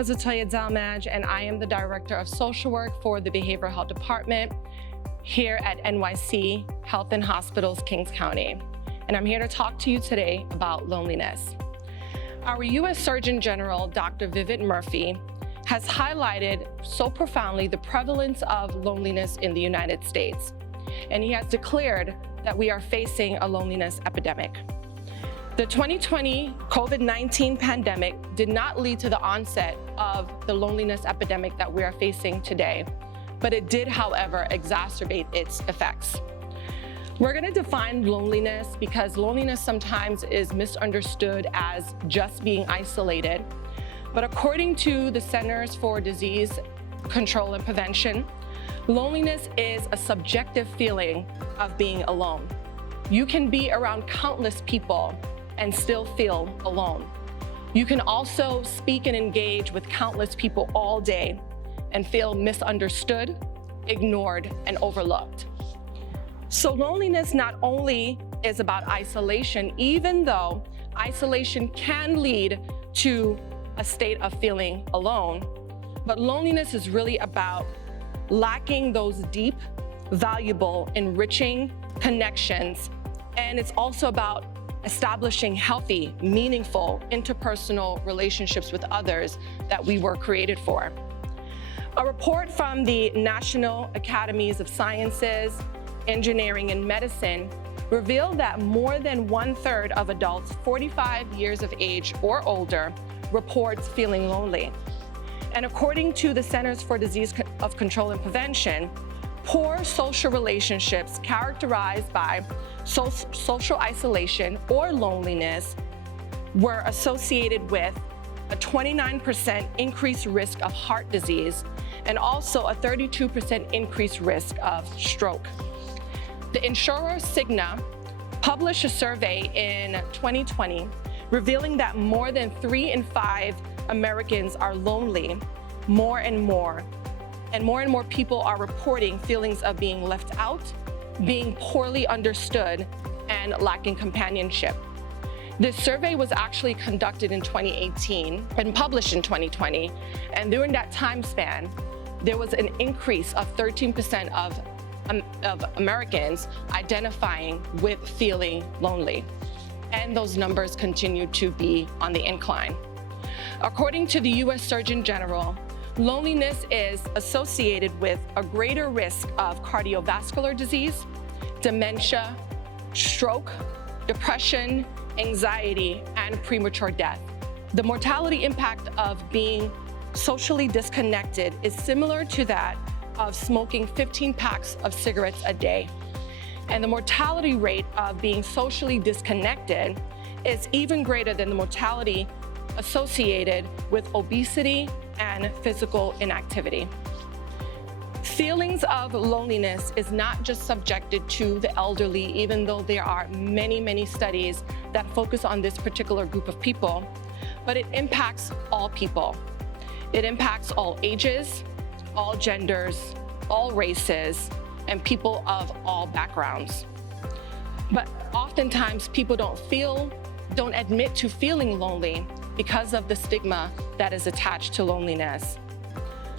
name is Latoya Delmadge, and I am the Director of Social Work for the Behavioral Health Department here at NYC Health and Hospitals, Kings County. And I'm here to talk to you today about loneliness. Our U.S. Surgeon General, Dr. Vivek Murthy, has highlighted so profoundly the prevalence of loneliness in the United States. And he has declared that we are facing a loneliness epidemic. The 2020 COVID-19 pandemic did not lead to the onset of the loneliness epidemic that we are facing today, but it did, however, exacerbate its effects. We're going to define loneliness because loneliness sometimes is misunderstood as just being isolated. But according to the Centers for Disease Control and Prevention, loneliness is a subjective feeling of being alone. You can be around countless people and still feel alone. You can also speak and engage with countless people all day and feel misunderstood, ignored, and overlooked. So loneliness not only is about isolation, even though isolation can lead to a state of feeling alone, but loneliness is really about lacking those deep, valuable, enriching connections. And it's also about establishing healthy, meaningful, interpersonal relationships with others that we were created for. A report from the National Academies of Sciences, Engineering, and Medicine revealed that more than 1/3 of adults 45 years of age or older reports feeling lonely. And according to the Centers for Disease Control and Prevention, poor social relationships characterized by social isolation or loneliness were associated with a 29% increased risk of heart disease and also a 32% increased risk of stroke. The insurer Cigna published a survey in 2020 revealing that more than 3 in 5 Americans are lonely more and more people are reporting feelings of being left out, being poorly understood, and lacking companionship. This survey was actually conducted in 2018 and published in 2020, and during that time span, there was an increase of 13% of Americans identifying with feeling lonely, and those numbers continue to be on the incline. According to the U.S. Surgeon General, loneliness is associated with a greater risk of cardiovascular disease, dementia, stroke, depression, anxiety, and premature death. The mortality impact of being socially disconnected is similar to that of smoking 15 packs of cigarettes a day. And the mortality rate of being socially disconnected is even greater than the mortality associated with obesity and physical inactivity. Feelings of loneliness is not just subjected to the elderly, even though there are many, many studies that focus on this particular group of people, but it impacts all people. It impacts all ages, all genders, all races, and people of all backgrounds. But oftentimes people don't admit to feeling lonely because of the stigma that is attached to loneliness.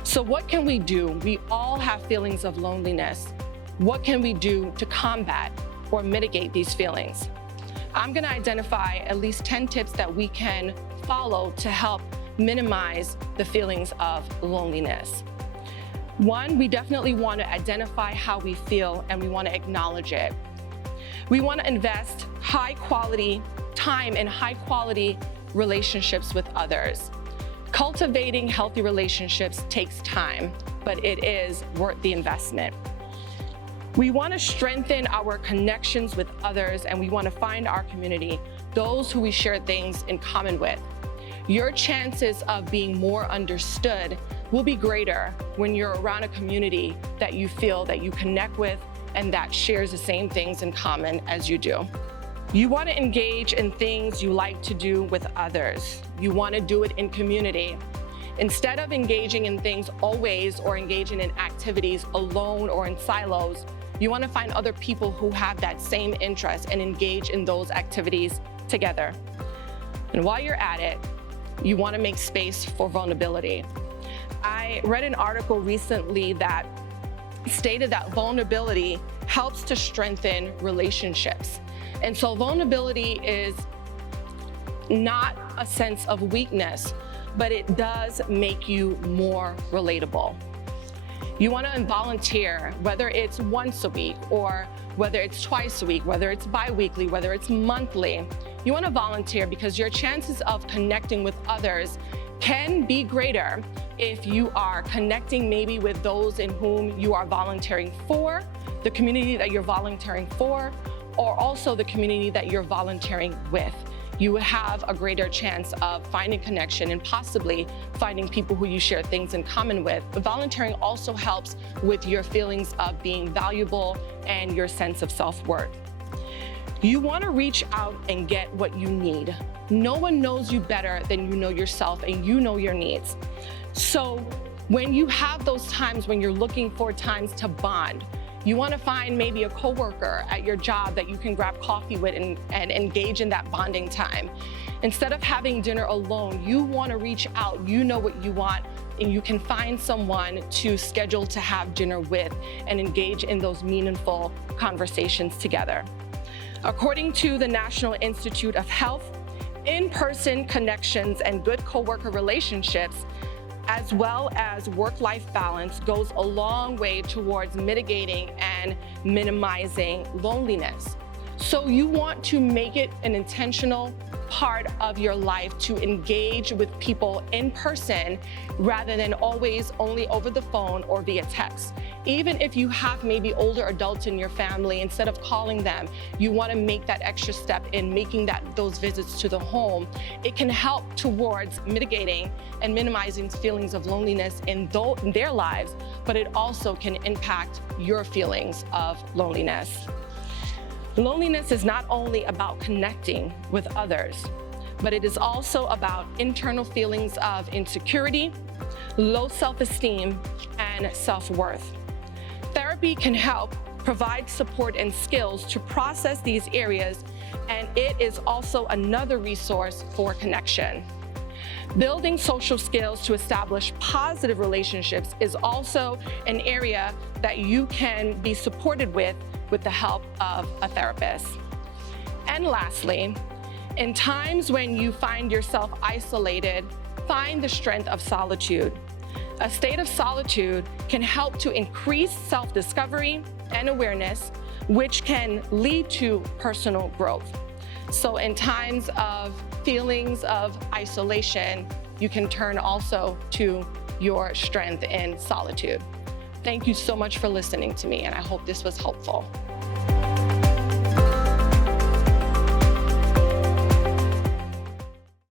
So what can we do? We all have feelings of loneliness. What can we do to combat or mitigate these feelings? I'm going to identify at least 10 tips that we can follow to help minimize the feelings of loneliness. One, we definitely want to identify how we feel and we want to acknowledge it. We want to invest high quality time in high quality relationships with others. Cultivating healthy relationships takes time, but it is worth the investment. We want to strengthen our connections with others, and we want to find our community, those who we share things in common with. Your chances of being more understood will be greater when you're around a community that you feel that you connect with and that shares the same things in common as you do. You want to engage in things you like to do with others. You want to do it in community. Instead of engaging in things always or engaging in activities alone or in silos, you want to find other people who have that same interest and engage in those activities together. And while you're at it, you want to make space for vulnerability. I read an article recently that stated that vulnerability helps to strengthen relationships. And so vulnerability is not a sense of weakness, but it does make you more relatable. You want to volunteer, whether it's once a week or whether it's twice a week, whether it's bi-weekly, whether it's monthly. You want to volunteer because your chances of connecting with others can be greater if you are connecting maybe with those in whom you are volunteering for, the community that you're volunteering for, or also the community that you're volunteering with. You would have a greater chance of finding connection and possibly finding people who you share things in common with. But volunteering also helps with your feelings of being valuable and your sense of self-worth. You want to reach out and get what you need. No one knows you better than you know yourself, and you know your needs. So when you have those times when you're looking for times to bond, you want to find maybe a coworker at your job that you can grab coffee with and engage in that bonding time. Instead of having dinner alone, you want to reach out. You know what you want, and you can find someone to schedule to have dinner with and engage in those meaningful conversations together. According to the National Institute of Health, in-person connections and good coworker relationships, as well as work-life balance, goes a long way towards mitigating and minimizing loneliness. So you want to make it an intentional part of your life to engage with people in person rather than always only over the phone or via text. Even if you have maybe older adults in your family, instead of calling them, you want to make that extra step in making those visits to the home. It can help towards mitigating and minimizing feelings of loneliness in their lives, but it also can impact your feelings of loneliness. Loneliness is not only about connecting with others, but it is also about internal feelings of insecurity, low self-esteem, and self-worth. Therapy can help provide support and skills to process these areas, and it is also another resource for connection. Building social skills to establish positive relationships is also an area that you can be supported with the help of a therapist. And lastly, in times when you find yourself isolated, find the strength of solitude. A state of solitude can help to increase self-discovery and awareness, which can lead to personal growth. So in times of feelings of isolation, you can turn also to your strength in solitude. Thank you so much for listening to me, and I hope this was helpful.